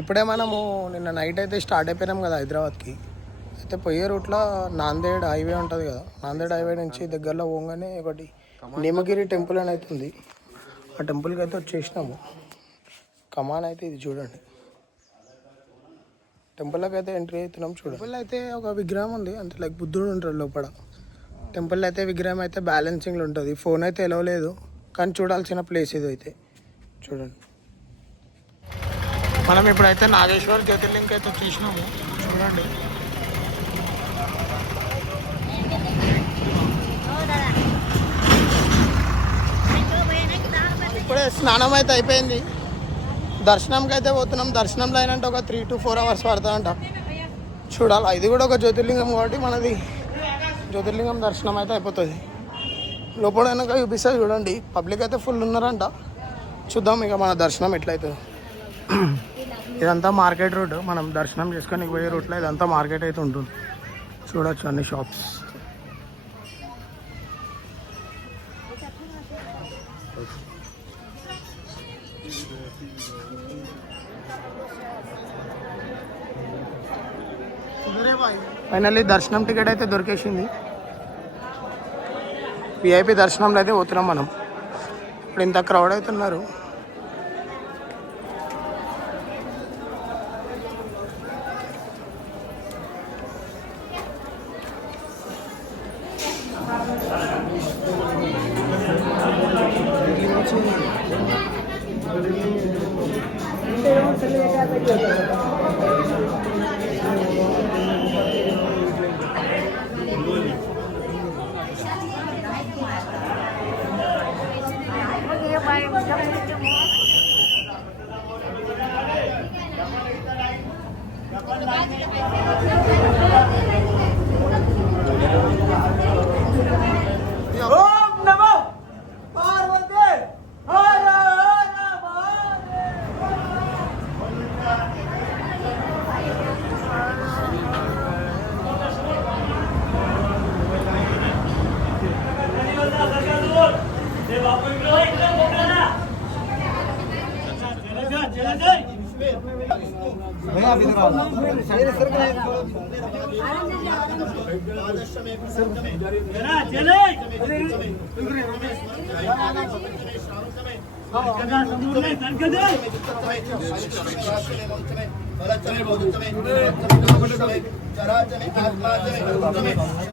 ఇప్పుడే మనము నిన్న నైట్ అయితే స్టార్ట్ అయిపోయినాం కదా హైదరాబాద్కి. అయితే పోయే రూట్లో నాందేడ్ హైవే ఉంటుంది కదా, నాందేడ్ హైవే నుంచి దగ్గరలో పోగానే ఒకటి నిమగిరి టెంపుల్ అని అయితే ఉంది. ఆ టెంపుల్కి అయితే వచ్చేసినాము. కమాన్ అయితే ఇది చూడండి. టెంపుల్లోకి అయితే ఎంట్రీ అవుతున్నాం. టెంపుల్ అయితే ఒక విగ్రహం ఉంది, అంటే లైక్ బుద్ధుడు ఉంటాడు లోపల. టెంపుల్ అయితే విగ్రహం అయితే బ్యాలెన్సింగ్లో ఉంటుంది. ఫోన్ అయితే ఎలవలేదు, కానీ చూడాల్సిన ప్లేస్ ఇది అయితే చూడండి. మనం ఇప్పుడైతే నాగేశ్వర్ జ్యోతిర్లింగ్ అయితే వచ్చేసినాము. చూడండి, ఇప్పుడే స్నానం అయితే అయిపోయింది. దర్శనంకి అయితే పోతున్నాం. దర్శనంలో అయినంటే ఒక 3 to 4 hours పడుతుందంట. చూడాలి, ఇది కూడా ఒక జ్యోతిర్లింగం కాబట్టి మనది జ్యోతిర్లింగం దర్శనం అయితే అయిపోతుంది. లోపల అయినాక చూపిస్తుంది చూడండి. పబ్లిక్ అయితే ఫుల్ ఉన్నారంట. చూద్దాం ఇక మన దర్శనం ఎట్లయితుంది. ఇదంతా మార్కెట్ రూట్. మనం దర్శనం చేసుకొని పోయే రూట్లో ఇదంతా మార్కెట్ అయితే ఉంటుంది. చూడొచ్చు అన్ని షాప్స్. ఫైనల్లీ దర్శనం టికెట్ అయితే దొరికేసింది. విఐపి దర్శనంలో అయితే పోతున్నాం మనం. ఇప్పుడు ఇంత క్రౌడ్ అవుతున్నారు.